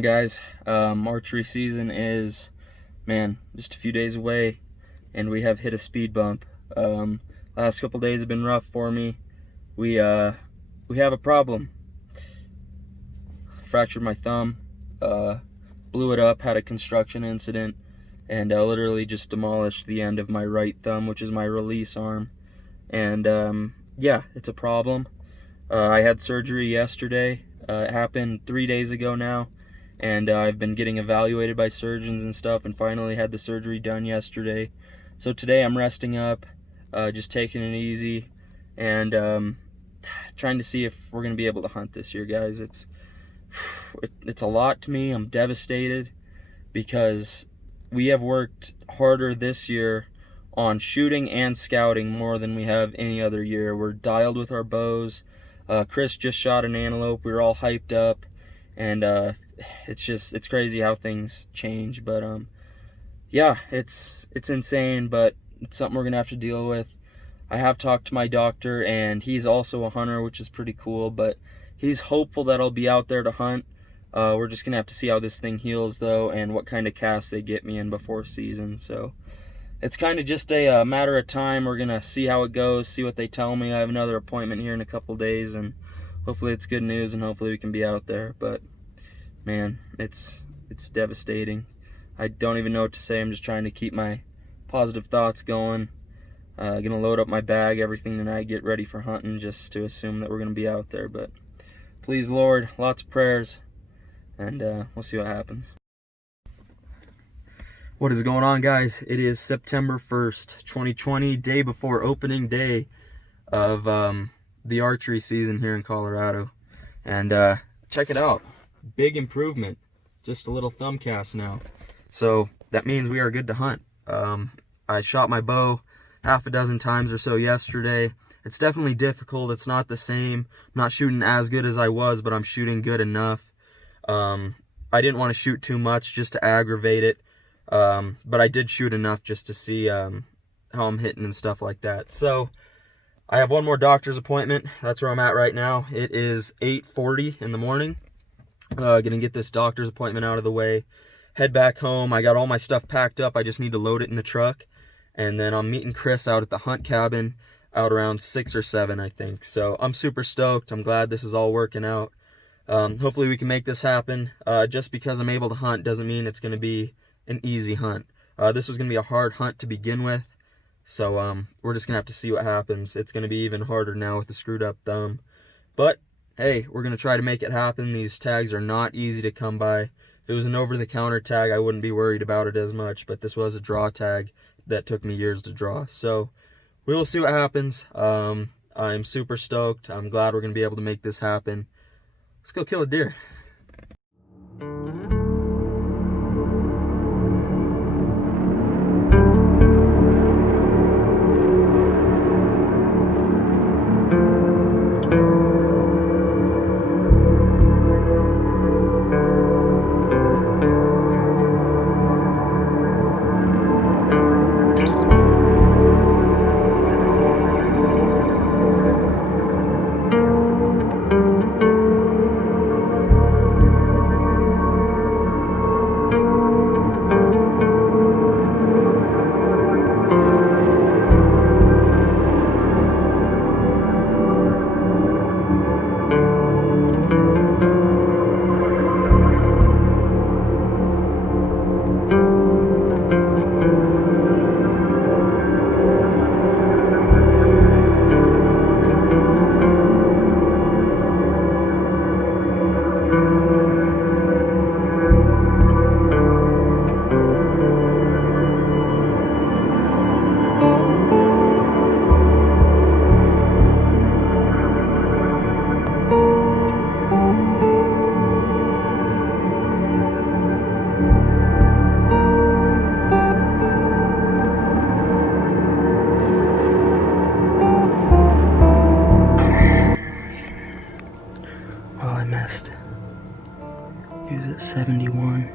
on, guys? Archery season is, man, just a few days away, and we have hit a speed bump. Last couple days have been rough for me. We have a problem. Fractured my thumb, blew it up, had a construction incident, and literally just demolished the end of my right thumb, which is my release arm. And yeah, it's a problem. I had surgery yesterday. It happened 3 days ago now, and I've been getting evaluated by surgeons and stuff, and finally had the surgery done yesterday. So today I'm resting up, just taking it easy, and trying to see if we're gonna be able to hunt this year, guys. It's a lot to me. I'm devastated because we have worked harder this year on shooting and scouting more than we have any other year. We're dialed with our bows. Chris just shot an antelope. We were all hyped up, and it's crazy how things change. But yeah, it's insane, but it's something we're gonna have to deal with. I have talked to my doctor, and he's also a hunter, which is pretty cool, but he's hopeful that I'll be out there to hunt. We're just gonna have to see how this thing heals though, and what kind of cast they get me in before season. So it's kind of just a matter of time. We're gonna see how it goes, see what they tell me. I have another appointment here in a couple days, and hopefully it's good news, and hopefully we can be out there. But man, it's devastating. I don't even know what to say. I'm just trying to keep my positive thoughts going. Gonna load up my bag, everything tonight, get ready for hunting, just to assume that we're gonna be out there. But please, Lord, lots of prayers, and we'll see what happens. What is going on, guys? It is September 1st, 2020, day before opening day of the archery season here in Colorado. And check it out. Big improvement. Just a little thumb cast now. So that means we are good to hunt. I shot my bow half a dozen times or so yesterday. It's definitely difficult. It's not the same. I'm not shooting as good as I was, but I'm shooting good enough. I didn't want to shoot too much just to aggravate it. But I did shoot enough just to see how I'm hitting and stuff like that. So I have one more doctor's appointment. That's where I'm at right now. It is 8:40 in the morning. Gonna get this doctor's appointment out of the way, head back home. I got all my stuff packed up. I just need to load it in the truck, and then I'm meeting Chris out at the hunt cabin out around 6 or 7, I think. So I'm super stoked. I'm glad this is all working out. Hopefully we can make this happen. Just because I'm able to hunt doesn't mean it's gonna be an easy hunt. This was gonna be a hard hunt to begin with, so we're just gonna have to see what happens. It's gonna be even harder now with the screwed up thumb, but hey, we're gonna try to make it happen. These tags are not easy to come by. If it was an over-the-counter tag, I wouldn't be worried about it as much, but this was a draw tag that took me years to draw. So we will see what happens. I'm super stoked. I'm glad we're gonna be able to make this happen. Let's go kill a deer. He was at 71.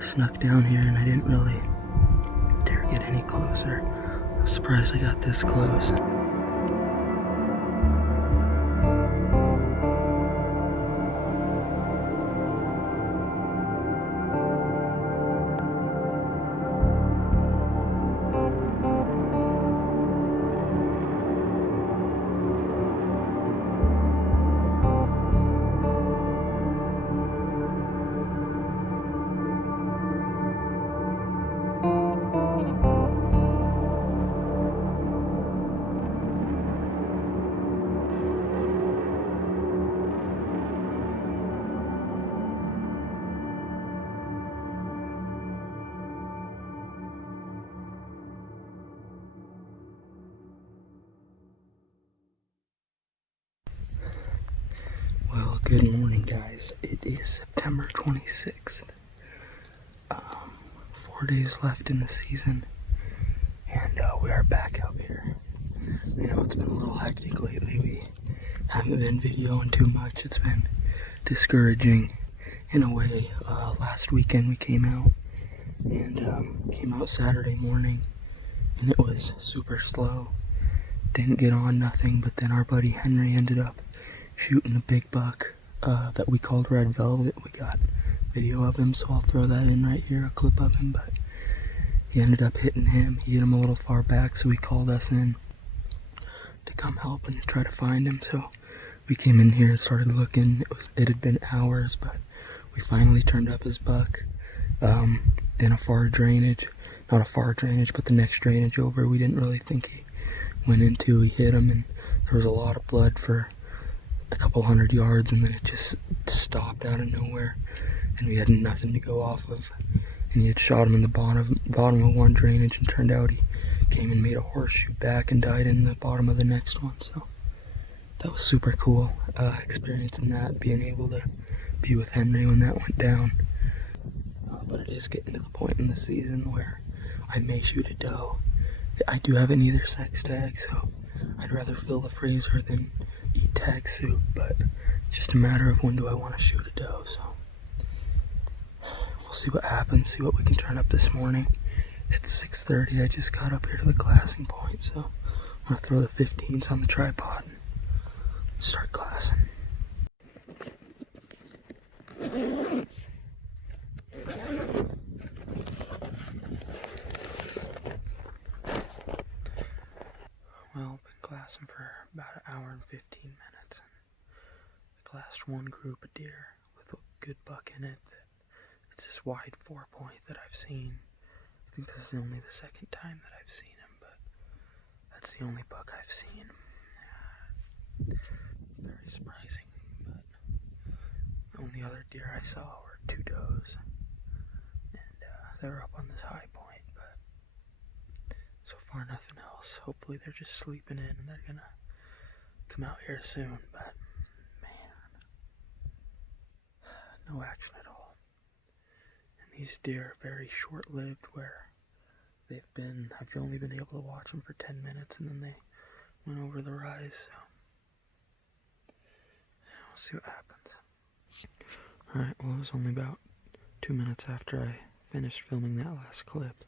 Snuck down here and I didn't really dare get any closer. I was surprised I got this close. Good morning, guys. It is September 26th. 4 days left in the season, and we are back out here. You know, it's been a little hectic lately. We haven't been videoing too much. It's been discouraging in a way. Last weekend we came out Saturday morning, and it was super slow. Didn't get on nothing, but then our buddy Henry ended up shooting a big buck that we called Red Velvet. We got video of him, so I'll throw that in right here, a clip of him, but he ended up hitting him. He hit him a little far back, so he called us in to come help and try to find him. So we came in here and started looking. It had been hours, but we finally turned up his buck in a far drainage. Not a far drainage, but the next drainage over. We didn't really think he went into. He hit him, and there was a lot of blood for a couple 100 yards, and then it just stopped out of nowhere, and we had nothing to go off of. And he had shot him in the bottom of one drainage, and turned out he came and made a horseshoe back and died in the bottom of the next one. So that was super cool, experiencing that, being able to be with Henry when that went down. But it is getting to the point in the season where I may shoot a doe. I do have an either sex tag, so I'd rather fill the freezer than eat tag soup, but it's just a matter of when do I want to shoot a doe. So we'll see what happens, see what we can turn up this morning. It's 6:30, I just got up here to the glassing point, so I'm going to throw the 15s on the tripod and start glassing. Well, I've been glassing for about an hour and 15 minutes. I glassed one group of deer with a good buck in it. It's this wide 4-point that I've seen. I think this is only the second time that I've seen him, but that's the only buck I've seen. Very surprising, but the only other deer I saw were 2 does, and they were up on this high point, but so far nothing else. Hopefully they're just sleeping in and they're gonna come out here soon, but man, no action at all. And these deer are very short-lived, where I've only been able to watch them for 10 minutes and then they went over the rise, so we'll see what happens. Alright, well, it was only about 2 minutes after I finished filming that last clip.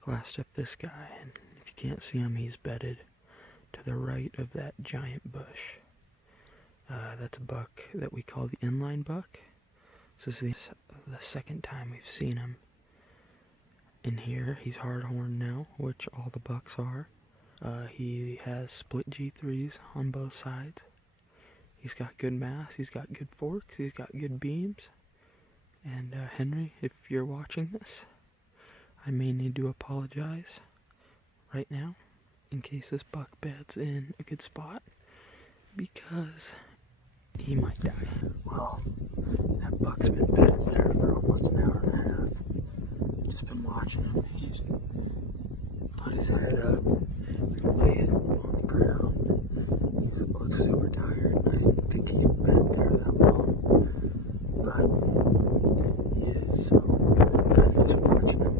Glassed up this guy, and if you can't see him, he's bedded to the right of that giant bush. That's a buck that we call the inline buck. So this is the second time we've seen him in here. He's hard-horned now, which all the bucks are. He has split G3s on both sides. He's got good mass, he's got good forks, he's got good beams. And Henry, if you're watching this, I may need to apologize right now in case this buck beds in a good spot, because he might die. Well, that buck's been bedded there for almost an hour and a half. Just been watching him. He's put his head up, laid on the ground. He looks super tired. I didn't think he'd been there that long, but he is, so I'm just watching him,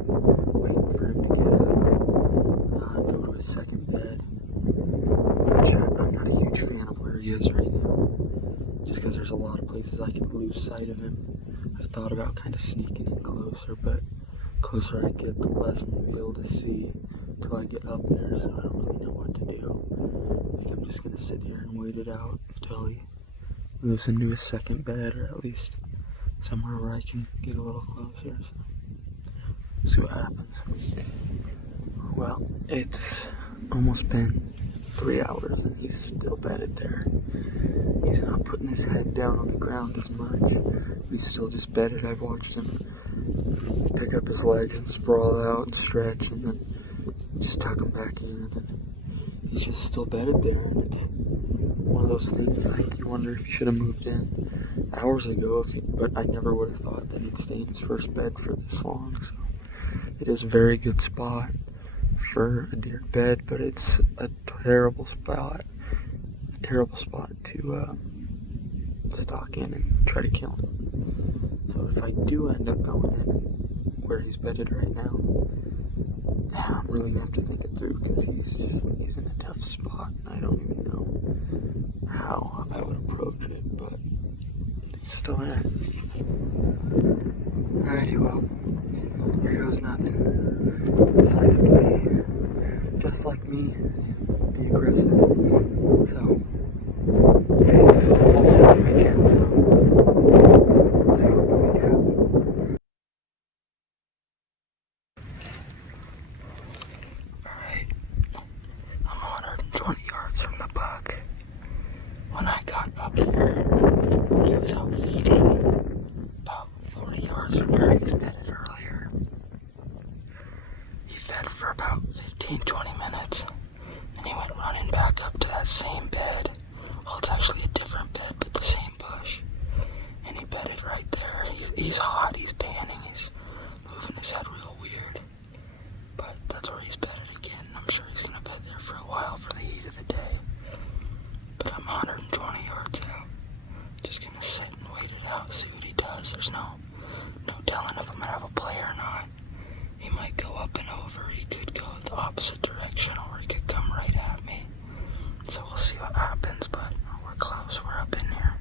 waiting for him to get up, go to his second bed, which I'm not a huge fan of where he is right now, just because there's a lot of places I could lose sight of him. I've thought about kind of sneaking in closer, but closer I get, the less I'm going to be able to see until I get up there, so I don't really know what to do. I think I'm just going to sit here and wait it out until he moves into his second bed, or at least somewhere where I can get a little closer. So see what happens. Well, it's almost been 3 hours and he's still bedded there. He's not putting his head down on the ground as much. He's still just bedded. I've watched him pick up his legs and sprawl out and stretch and then just tuck him back in, and he's just still bedded there. And it's one of those things, like, you wonder if he should have moved in hours ago, but I never would have thought that he'd stay in his first bed for this long. So it is a very good spot for a deer bed, but it's a terrible spot to stalk in and try to kill him. So if I do end up going in where he's bedded right now, I'm really gonna have to think it through, because he's in a tough spot, and I don't even know how I would approach it, but he's still there. Alrighty, well, here goes nothing. Decided to be just like me, be aggressive. So, hey, this is a FullSend weekend, so we'll see what we make happen. Alright, I'm 120 yards from the buck. When I got up here, he was out feeding about 40 yards from where he was bedded earlier. He fed for about 15-20 minutes, and he went running back up to that same bed. Well, it's actually a different bed, but the same bush. And he bedded right there. He's hot, he's panning, he's moving his head real weird. But that's where he's bedded again. I'm sure he's gonna bed there for a while for the heat of the day. But I'm 120 yards out. Just gonna sit and wait it out, see what he does. There's no telling if I'm gonna have a play or not. He might go up and over, he could go the opposite direction, or he could come right at me. So we'll see what happens, but we're close, we're up in here.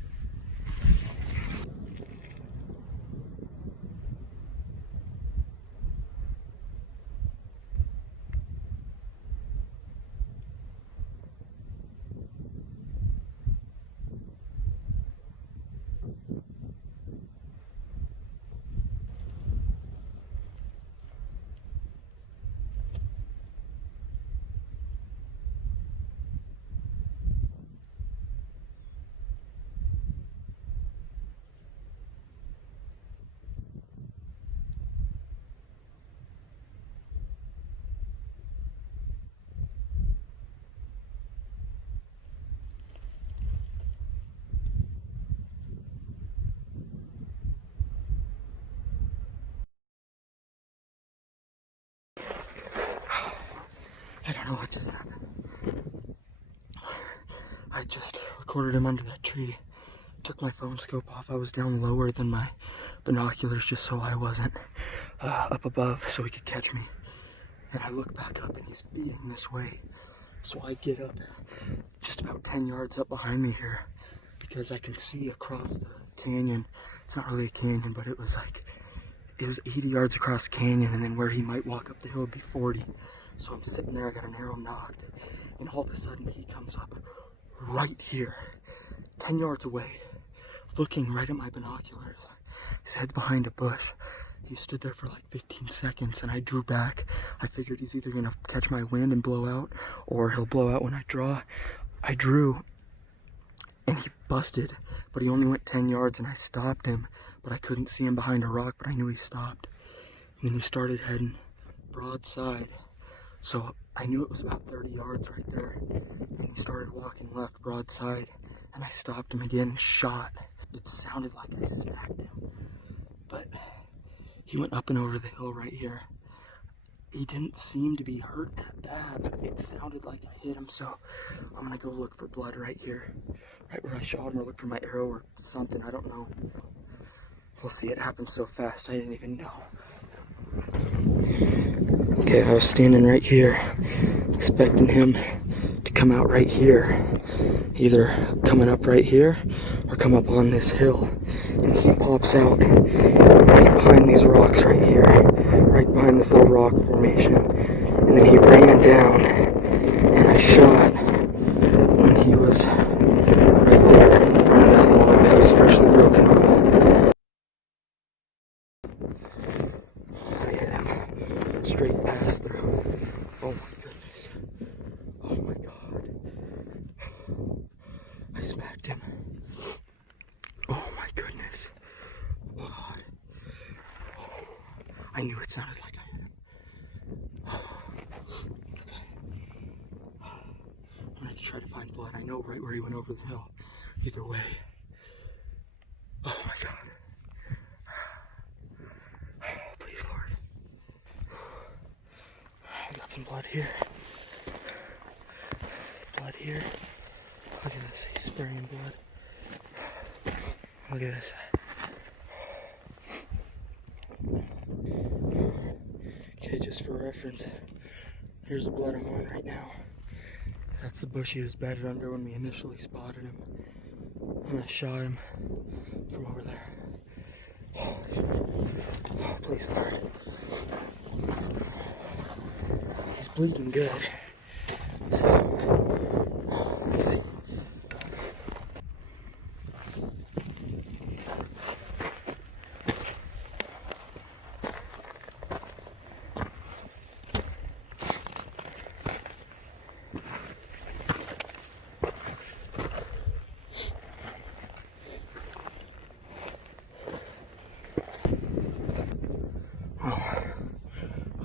I don't know what just happened. I just recorded him under that tree. Took my phone scope off. I was down lower than my binoculars just so I wasn't up above so he could catch me. And I look back up and he's feeding this way. So I get up just about 10 yards up behind me here because I can see across the canyon. It's not really a canyon, but it was 80 yards across the canyon, and then where he might walk up the hill would be 40. So I'm sitting there, I got an arrow knocked, and all of a sudden he comes up right here, 10 yards away, looking right at my binoculars. His head's behind a bush. He stood there for like 15 seconds, and I drew back. I figured he's either gonna catch my wind and blow out, or he'll blow out when I draw. I drew, and he busted, but he only went 10 yards, and I stopped him, but I couldn't see him behind a rock, but I knew he stopped. And then he started heading broadside. So I knew it was about 30 yards right there, and he started walking left broadside, and I stopped him again and shot. It sounded like I smacked him, but he went up and over the hill right here. He didn't seem to be hurt that bad, but it sounded like I hit him, so I'm gonna go look for blood right here, right where I shot him, or look for my arrow or something, I don't know. We'll see, it happened so fast I didn't even know. Okay, I was standing right here, expecting him to come out right here. Either coming up right here, or come up on this hill. And he pops out right behind these rocks right here, right behind this little rock formation. And then he ran down, and I shot when he was right there in front of that log that was freshly broken off. I hit him straight past through. Oh my goodness. Oh my god. I smacked him. Oh my goodness. God. I knew it sounded like I hit him. Okay. I'm gonna have to try to find blood. I know right where he went over the hill. Either way. Oh my god. Please, Lord. I got some blood here. Blood here. Look at this, he's spraying blood. Look at this. Okay, just for reference, here's the blood I'm on right now. That's the bush he was bedded under when we initially spotted him. And I shot him from over there. Oh, please, Lord. He's bleeding good. So, let's see.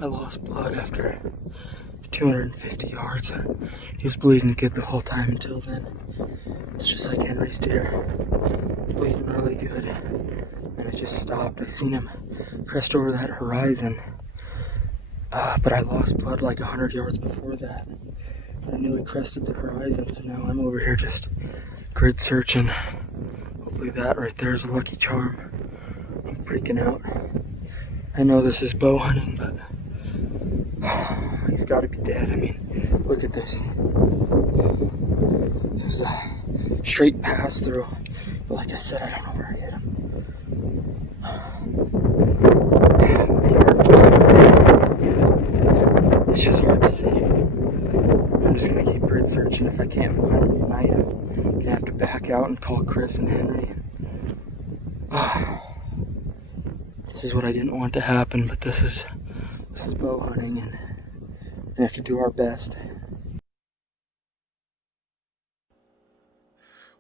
I lost blood after 250 yards. He was bleeding good the whole time until then. It's just like Henry's deer. Bleeding really good. And it just stopped. I seen him crest over that horizon. But I lost blood like 100 yards before that. I nearly crested the horizon, so now I'm over here just grid searching. Hopefully that right there is a lucky charm. I'm freaking out. I know this is bow hunting, but he's got to be dead. I mean, look at this. It was a straight pass through. But like I said, I don't know where I hit him. The arc was good. It's just hard to say. I'm just going to keep grid searching. If I can't find him tonight, I'm going to have to back out and call Chris and Henry. This is what I didn't want to happen, but this is bow hunting, and we have to do our best.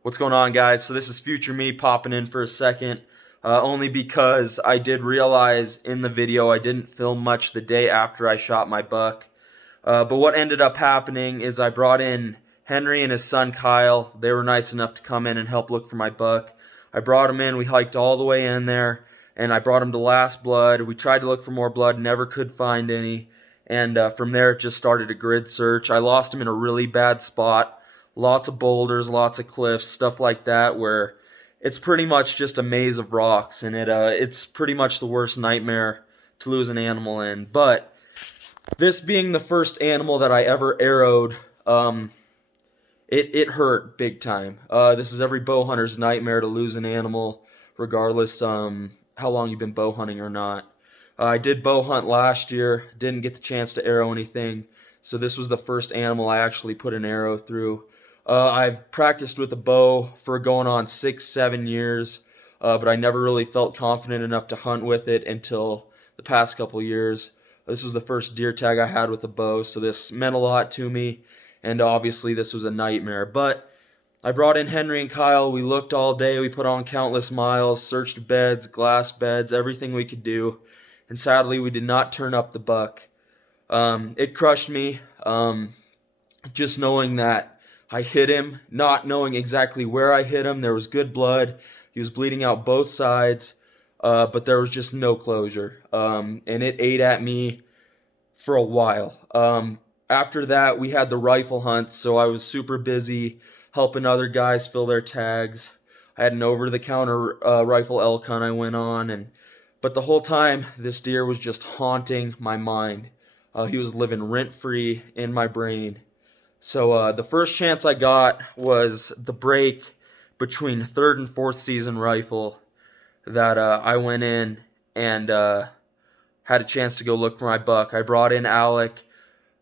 What's going on, guys? So this is future me popping in for a second, only because I did realize in the video I didn't film much the day after I shot my buck. But what ended up happening is I brought in Henry and his son Kyle. They were nice enough to come in and help look for my buck. I brought him in, we hiked all the way in there, and I brought him to last blood. We tried to look for more blood, never could find any. And from there it just started a grid search. I lost him in a really bad spot. Lots of boulders, lots of cliffs, stuff like that, where it's pretty much just a maze of rocks, and it's pretty much the worst nightmare to lose an animal in. But this being the first animal that I ever arrowed, it hurt big time. This is every bow hunter's nightmare to lose an animal, regardless how long you've been bow hunting or not. I did bow hunt last year, didn't get the chance to arrow anything, so this was the first animal I actually put an arrow through. I've practiced with a bow for going on 6-7 years, but I never really felt confident enough to hunt with it until the past couple years. This was the first deer tag I had with a bow, so this meant a lot to me, and obviously this was a nightmare. But I brought in Henry and Kyle. We looked all day. We put on countless miles, searched beds, glass beds, everything we could do, and sadly we did not turn up the buck. It crushed me, just knowing that I hit him, not knowing exactly where I hit him. There was good blood. He was bleeding out both sides, but there was just no closure. And it ate at me for a while. After that, we had the rifle hunt, so I was super busy helping other guys fill their tags. I had an over-the-counter rifle elk hunt I went on, but the whole time, this deer was just haunting my mind. He was living rent-free in my brain. So the first chance I got was the break between 3rd and 4th season rifle that I went in and had a chance to go look for my buck. I brought in Alec.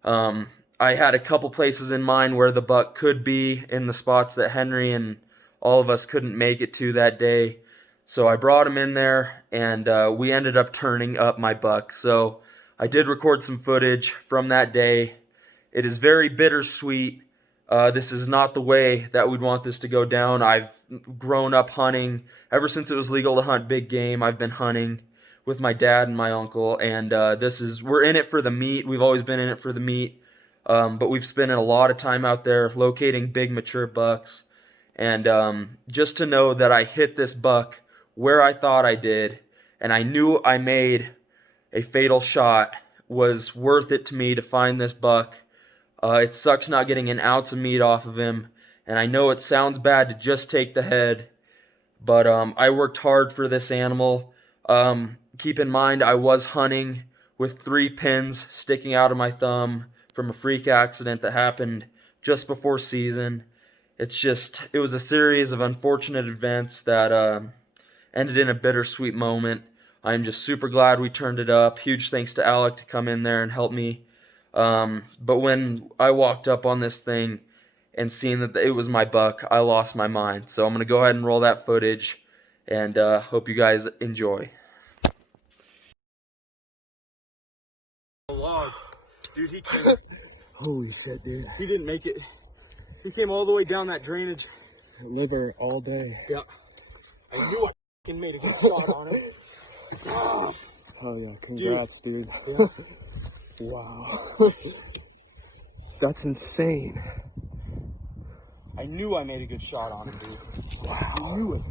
I had a couple places in mind where the buck could be in the spots that Henry and all of us couldn't make it to that day. So I brought him in there, and we ended up turning up my buck. So I did record some footage from that day. It is very bittersweet. This is not the way that we'd want this to go down. I've grown up hunting. Ever since it was legal to hunt big game, I've been hunting with my dad and my uncle, and we're in it for the meat. We've always been in it for the meat, but we've spent a lot of time out there locating big mature bucks, and just to know that I hit this buck where I thought I did, and I knew I made a fatal shot, was worth it to me to find this buck. It sucks not getting an ounce of meat off of him, and I know it sounds bad to just take the head, But I worked hard for this animal. Keep in mind, I was hunting with 3 pins sticking out of my thumb from a freak accident that happened just before season. It was a series of unfortunate events that ended in a bittersweet moment. I'm just super glad we turned it up. Huge thanks to Alec to come in there and help me. But when I walked up on this thing and seeing that it was my buck, I lost my mind. So I'm going to go ahead and roll that footage, and hope you guys enjoy. Log. Dude, he came. Holy shit, dude. He didn't make it. He came all the way down that drainage. Liver all day. Yeah. I knew I fucking made a good shot on him. Oh yeah, congrats, dude. Yeah. Wow. That's insane. I knew I made a good shot on him, dude. Wow. I knew it.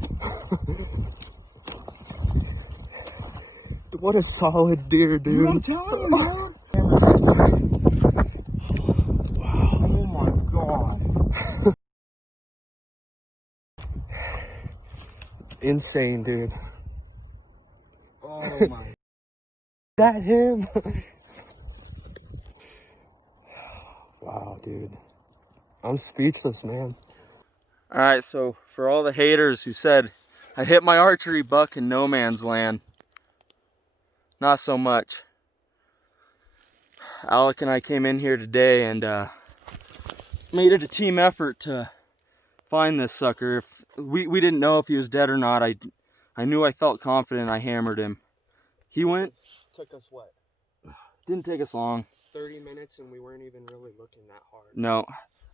What a solid deer, dude. Dude, I'm telling you, man. Wow. Oh my god. Insane, dude. Oh my. Is that him? Wow, dude. I'm speechless, man. Alright, so for all the haters who said I hit my archery buck in no man's land, not so much. Alec and I came in here today and made it a team effort to find this sucker. If we didn't know if he was dead or not. I knew I felt confident. I hammered him. He went. Took us what? Didn't take us long. 30 minutes and we weren't even really looking that hard. No,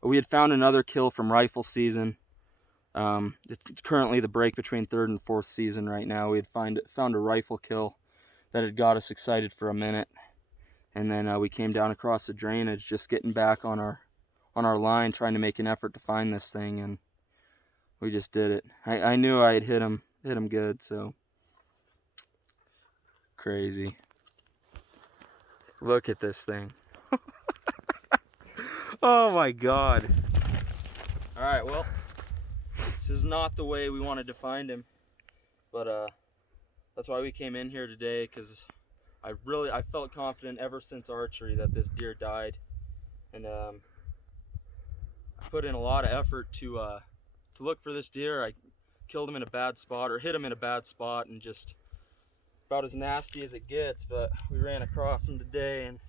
we had found another kill from rifle season. It's currently the break between 3rd and 4th season right now. We had found a rifle kill that had got us excited for a minute, and then we came down across the drainage, just getting back on our line, trying to make an effort to find this thing, and we just did it. I knew I had hit him good, so crazy. Look at this thing. Oh my god. Alright, well, this is not the way we wanted to find him, but that's why we came in here today, because I felt confident ever since archery that this deer died, and I put in a lot of effort to look for this deer. I killed him in a bad spot, or hit him in a bad spot, and just about as nasty as it gets. But we ran across him today, and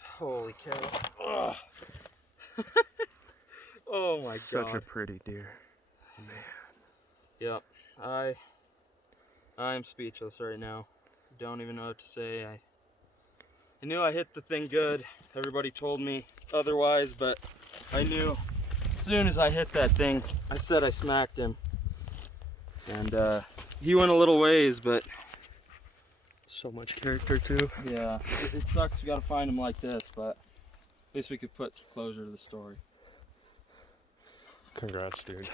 holy cow. Oh my god. Such a pretty deer. Man. Yep. I'm speechless right now. Don't even know what to say. I knew I hit the thing good. Everybody told me otherwise, but I knew as soon as I hit that thing, I said I smacked him. And he went a little ways, but So much character too. yeah, it sucks we gotta find him like this, but at least we could put some closure to the story. Congrats, dude.